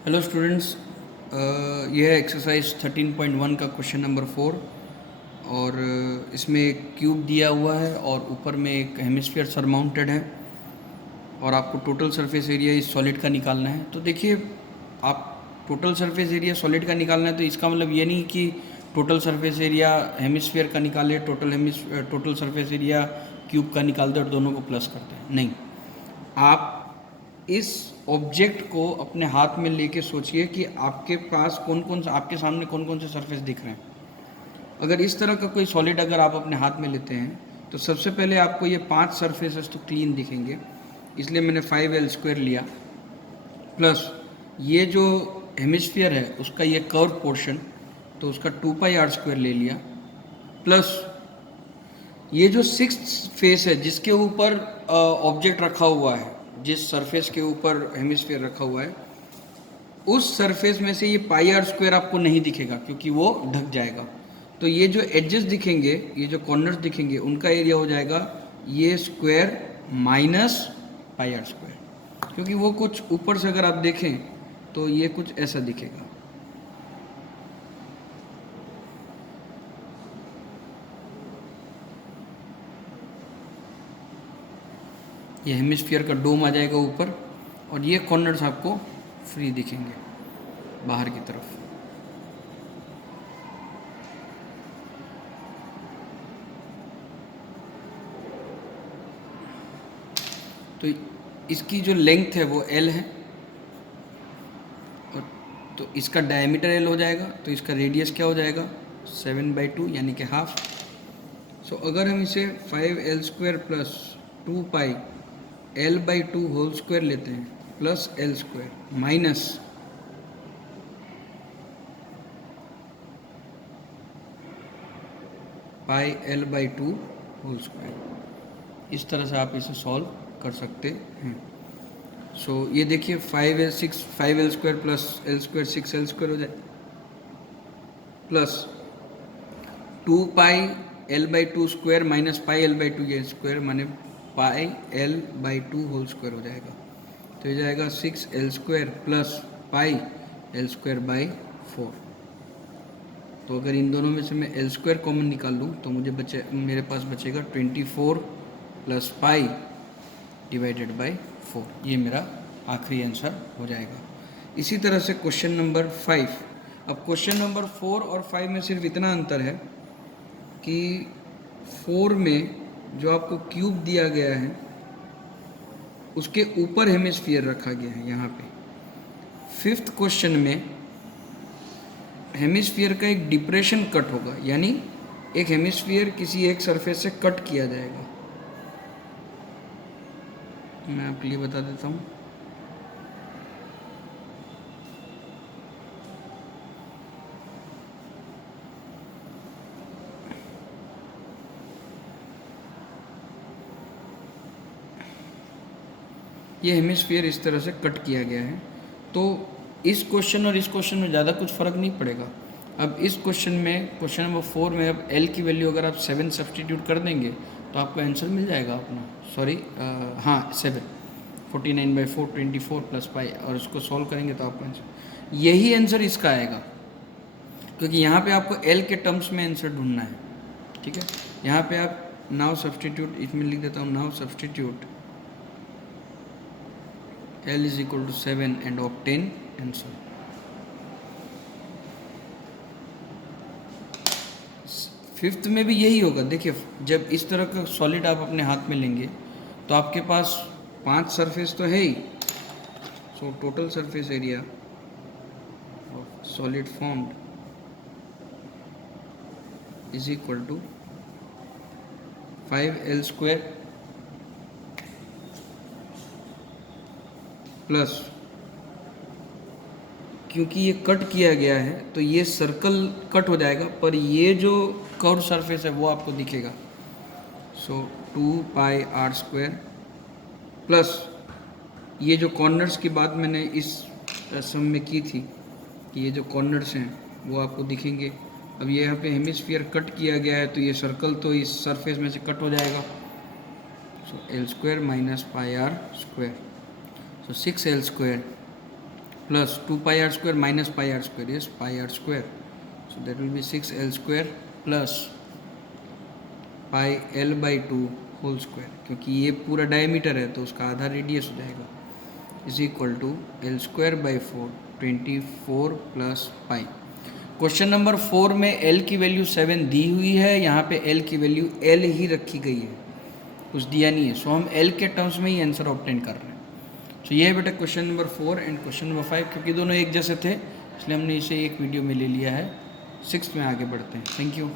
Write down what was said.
Hello students, यह है exercise 13.1 का क्वेश्चन नंबर 4। और इसमें एक क्यूब दिया हुआ है और ऊपर में एक हेमिस्फीयर सरमाउंटेड है और आपको टोटल सरफेस एरिया इस सॉलिड का निकालना है। तो देखिए, आप टोटल सरफेस एरिया सॉलिड का निकालना है तो इसका मतलब ये नहीं कि टोटल सरफेस एरिया हेमिस्फीयर का निकाले, टोटल सरफेस एरिया क्यूब का निकाल दे और दोनों को प्लस करते हैं। नहीं, आप इस ऑब्जेक्ट को अपने हाथ में लेके सोचिए कि आपके पास आपके सामने कौन कौन से सरफेस दिख रहे हैं। अगर इस तरह का कोई सॉलिड अगर आप अपने हाथ में लेते हैं तो सबसे पहले आपको ये 5 सरफेसेस तो क्लीन दिखेंगे, इसलिए मैंने 5L² लिया। प्लस ये जो हेमिस्फीयर है उसका ये कर्व पोर्शन, तो उसका 2πr² ले लिया। प्लस ये जो 6th फेस है जिसके ऊपर ऑब्जेक्ट रखा हुआ है, जिस सरफेस के ऊपर हेमिस्फीयर रखा हुआ है, उस सरफेस में से ये πr² आपको नहीं दिखेगा क्योंकि वो ढक जाएगा। तो ये जो एडजेस दिखेंगे, ये जो कॉर्नर्स दिखेंगे, उनका एरिया हो जाएगा ये स्क्वायर माइनस πr², क्योंकि वो कुछ ऊपर से अगर आप देखें तो ये कुछ ऐसा दिखेगा। ये हेमिस्फीयर का डोम आ जाएगा ऊपर और ये कॉर्नर्स आपको फ्री दिखेंगे बाहर की तरफ। तो इसकी जो लेंथ है वो L है और तो इसका डायमीटर L हो जाएगा, तो इसका रेडियस क्या हो जाएगा 7/2 यानी कि हाफ। सो अगर हम इसे 5L² plus 2πL/2 whole square लेते हैं plus L² minus πL/2 whole square, इस तरह से आप इसे सॉल्व कर सकते हैं। सो ये देखिए 5L² प्लस L² 6L² हो जाए, plus 2πL/2 square minus πL/2 ये स्क्वायर माने πL/2 होल स्क्वायर हो जाएगा। तो ये जाएगा 6L² प्लस πL²/4। तो अगर इन दोनों में से मैं L² कॉमन निकाल लूँ तो मेरे पास बचेगा 24 प्लस π/4। ये मेरा आखिरी आंसर हो जाएगा। इसी तरह से क्वेश्चन नंबर 5। अब क्वेश्चन नंबर 4 और 5 में सिर्फ इतना अंतर है कि 4 में जो आपको क्यूब दिया गया है उसके ऊपर हेमिस्फीयर रखा गया है यहाँ पे। 5th क्वेश्चन में हेमिस्फीयर का एक डिप्रेशन कट होगा, यानी एक हेमिस्फीयर किसी एक सरफेस से कट किया जाएगा। मैं आपके लिए बता देता हूँ। ये हेमिस्फीयर इस तरह से कट किया गया है, तो इस क्वेश्चन और इस क्वेश्चन में ज़्यादा कुछ फ़र्क नहीं पड़ेगा। अब इस क्वेश्चन में, क्वेश्चन नंबर 4 में, अब L की वैल्यू अगर आप 7 सब्सटीट्यूट कर देंगे तो आपको आंसर मिल जाएगा अपना, सॉरी हाँ 7, 49/4 24 प्लस पाई, और इसको सॉल्व करेंगे तो आपका आंसर यही आंसर इसका आएगा, क्योंकि यहाँ पे आपको L के टर्म्स में आंसर ढूंढना है। ठीक है, यहाँ पे आप नाउ सब्सटीट्यूट, इसमें लिख देता हूँ now substitute L is equal to 7 and obtain answer। Fifth में भी यही होगा। देखिए, जब इस तरह का सॉलिड आप अपने हाथ में लेंगे तो आपके पास 5 सरफेस तो है ही। So total surface area of solid formed is equal to 5L² plus, क्योंकि ये कट किया गया है तो ये सर्कल कट हो जाएगा, पर ये जो कर्व सरफेस है वो आपको दिखेगा। सो 2πr² प्लस ये जो कॉर्नर्स की बात मैंने इस सम में की थी कि ये जो कॉर्नर्स हैं वो आपको दिखेंगे। अब ये यहाँ पे हेमिस्फीयर कट किया गया है तो ये सर्कल तो इस सरफेस में से कट हो जाएगा। सो L² minus πr², so 6L² plus 2 pi r square minus pi r square, yes, pi r square, so that will be 6l square plus pi l by 2 whole square, क्योंकि ये पूरा diameter है तो उसका आधा radius हो जाएगा, is equal to L square by 4 24 plus pi. Question number 4 में एल की वैल्यू 7 दी हुई है, यहाँ पे एल की वैल्यू एल ही रखी गई है, कुछ दिया नहीं है, सो हम एल के टर्म्स में ही आंसर ऑब्टेन कर रहे हैं। सो ये है बेटा question number 4 and question number 5, क्योंकि दोनों एक जैसे थे इसलिए हमने इसे एक वीडियो में ले लिया है। 6th में आगे बढ़ते हैं। Thank you.